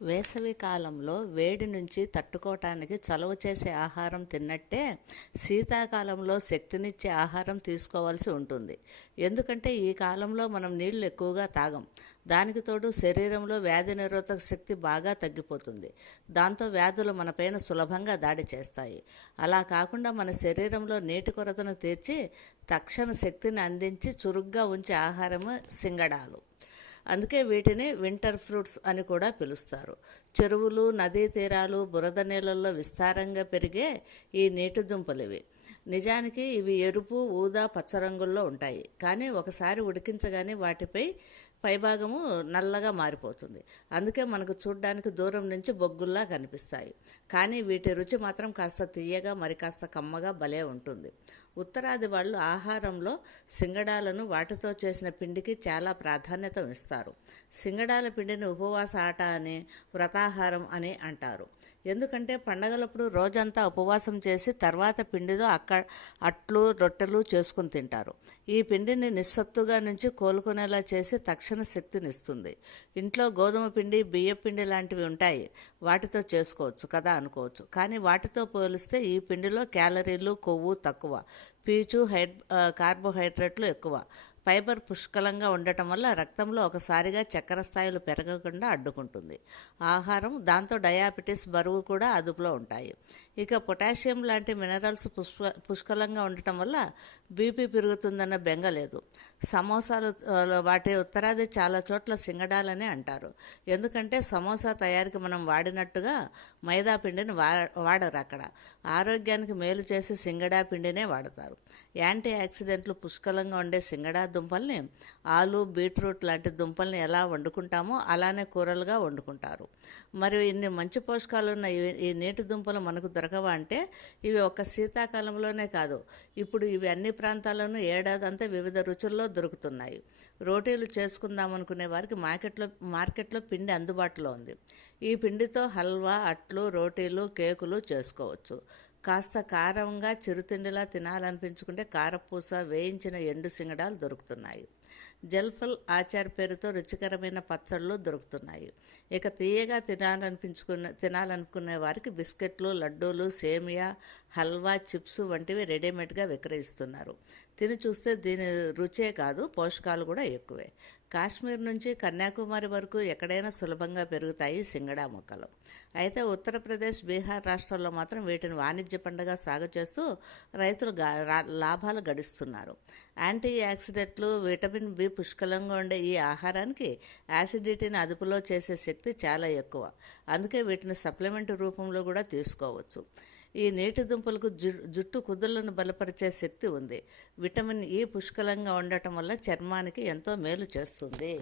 వేసవి కాలంలో వేడి నుంచి తట్టుకోవటానికి చలువ చేసే ఆహారం తిన్నట్టే శీతాకాలంలో శక్తినిచ్చే ఆహారం తీసుకోవాల్సి ఉంటుంది. ఎందుకంటే ఈ కాలంలో మనం నీళ్లు ఎక్కువగా తాగం. దానికి తోడు శరీరంలో వ్యాధి నిరోధక శక్తి బాగా తగ్గిపోతుంది. దాంతో వ్యాధులు మనపైన సులభంగా దాడి చేస్తాయి. అలా కాకుండా మన శరీరంలో నీటి కొరతను తీర్చి తక్షణ శక్తిని అందించి చురుగ్గా ఉంచే ఆహారము సింగడాలు. అందుకే వీటిని వింటర్ ఫ్రూట్స్ అని కూడా పిలుస్తారు. చెరువులు, నదీ తీరాలు, బురద నీళ్ళల్లో విస్తారంగా పెరిగే ఈ నీటి దుంపలు ఇవి. నిజానికి ఇవి ఎరుపు, ఊదా, పచ్చ రంగుల్లో ఉంటాయి. కానీ ఒకసారి ఉడికించగానే వాటిపై పైభాగము నల్లగా మారిపోతుంది. అందుకే మనకు చూడ్డానికి దూరం నుంచి బొగ్గుల్లా కనిపిస్తాయి. కానీ వీటి రుచి మాత్రం కాస్త తీయగా, మరి కాస్త కమ్మగా భలే ఉంటుంది. ఉత్తరాది వాళ్ళు ఆహారంలో సింగడాలను వాటితో చేసిన పిండికి చాలా ప్రాధాన్యత ఇస్తారు. సింగడాల పిండిని ఉపవాస ఆట అని, వ్రతాహారం అని అంటారు. ఎందుకంటే పండగలప్పుడు రోజంతా ఉపవాసం చేసి తర్వాత పిండితో అట్లు, రొట్టెలు చేసుకుని తింటారు. ఈ పిండిని నిస్సత్తుగా నుంచి కోలుకునేలా చేసి తక్షణ శక్తినిస్తుంది. ఇంట్లో గోధుమ పిండి, బియ్య పిండి లాంటివి ఉంటాయి, వాటితో చేసుకోవచ్చు కదా అనుకోవచ్చు. కానీ వాటితో పోలిస్తే ఈ పిండిలో క్యాలరీలు, కొవ్వు తక్కువ, పీచు, కార్బోహైడ్రేట్లు ఎక్కువ, ఫైబర్ పుష్కలంగా ఉండటం వల్ల రక్తంలో ఒకసారిగా చక్కెర స్థాయిలు పెరగకుండా అడ్డుకుంటుంది. ఆహారం దాంతో డయాబెటీస్, బరువు కూడా అదుపులో ఉంటాయి. ఇక పొటాషియం లాంటి మినరల్స్ పుష్కలంగా ఉండటం వల్ల బీపీ పెరుగుతుందన్న బెంగ లేదు. సమోసాలు వాటి ఉత్తరాది చాలా చోట్ల సింగడాలని అంటారు. ఎందుకంటే సమోసా తయారీకి మనం వాడినట్టుగా మైదా పిండిని వాడరు అక్కడ. ఆరోగ్యానికి మేలు చేసి సింగడా పిండినే వాడతారు. యాంటీ ఆక్సిడెంట్లు పుష్కలంగా ఉండే సింగడా దుంపల్ని ఆలు, బీట్రూట్ లాంటి దుంపల్ని ఎలా వండుకుంటామో అలానే కూరలుగా వండుకుంటారు. మరియు ఇన్ని మంచి పోషకాలు ఉన్న ఈ నీటి దుంపలు మనకు దొరకవా అంటే ఇవి ఒక్క శీతాకాలంలోనే కాదు, ఇప్పుడు ఇవి అన్ని ప్రాంతాల్లోనూ ఏడాదంతా వివిధ రుచుల్లో దొరుకుతున్నాయి. రోటీలు చేసుకుందామనుకునే వారికి మార్కెట్లో పిండి అందుబాటులో ఉంది. ఈ పిండితో హల్వా, అట్లు, రోటీలు, కేకులు చేసుకోవచ్చు. కాస్త కారంగా చిరుతిండిలా తినాలనిపించుకుంటే కారపూస, వేయించిన ఎండు సింగడాలు దొరుకుతున్నాయి. జల్ఫల్ ఆచార్ పేరుతో రుచికరమైన పచ్చళ్ళు దొరుకుతున్నాయి. ఇక తీయగా తినాలనుకునే వారికి బిస్కెట్లు, లడ్డూలు, సేమియా, హల్వా, చిప్స్ వంటివి రెడీమేడ్గా విక్రయిస్తున్నారు. తిని చూస్తే దీని రుచే కాదు, పోషకాలు కూడా ఎక్కువే. కాశ్మీర్ నుంచి కన్యాకుమారి వరకు ఎక్కడైనా సులభంగా పెరుగుతాయి సింగడా మొక్కలు. అయితే ఉత్తరప్రదేశ్, బీహార్ రాష్ట్రాల్లో మాత్రం వీటిని వాణిజ్య పండుగ సాగు చేస్తూ రైతులు లాభాలు గడిస్తున్నారు. యాంటీ ఆక్సిడెంట్లు, విటమిన్ బి పుష్కలంగా ఉండే ఈ ఆహారానికి యాసిడిటీని అదుపులో చేసే శక్తి చాలా ఎక్కువ. అందుకే వీటిని సప్లిమెంట్ రూపంలో కూడా తీసుకోవచ్చు. ఈ నీటి దుంపలకు జుట్టు కుదుళ్లను బలపరిచే శక్తి ఉంది. విటమిన్ ఇ పుష్కలంగా ఉండటం వల్ల చర్మానికి ఎంతో మేలు చేస్తుంది.